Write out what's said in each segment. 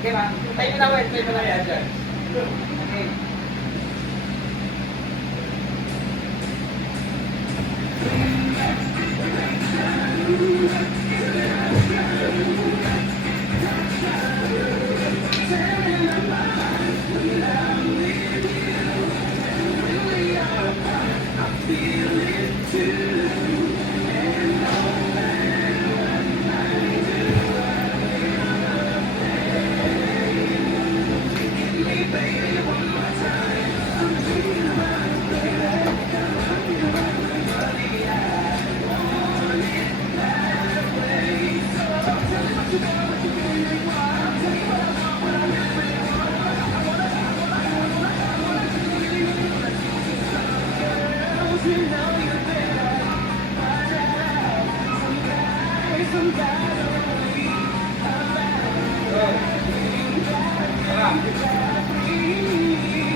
Okay ba? Tayo mo na, Wen. Tayo mo na yan dyan. Okay.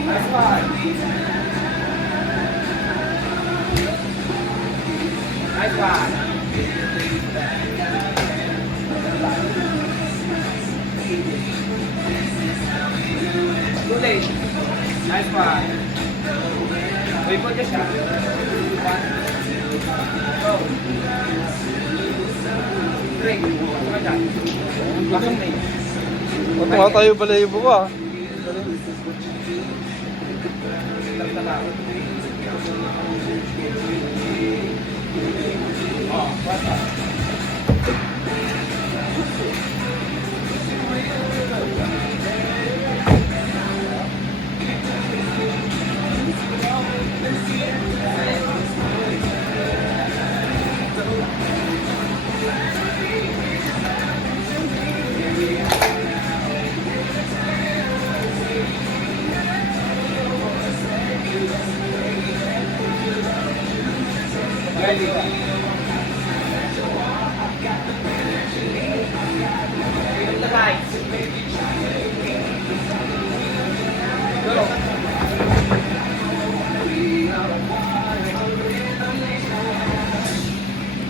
Nice one. Nice one. Too late. Nice one. Wait po dyan siya. One. Go. Break. Sama dyan. Pasok na yun. Matuwa tayo balayibo ko ah. Oh, what's up? Ready? The lights. Go.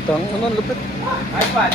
Tang, ano, lupit. Nice one.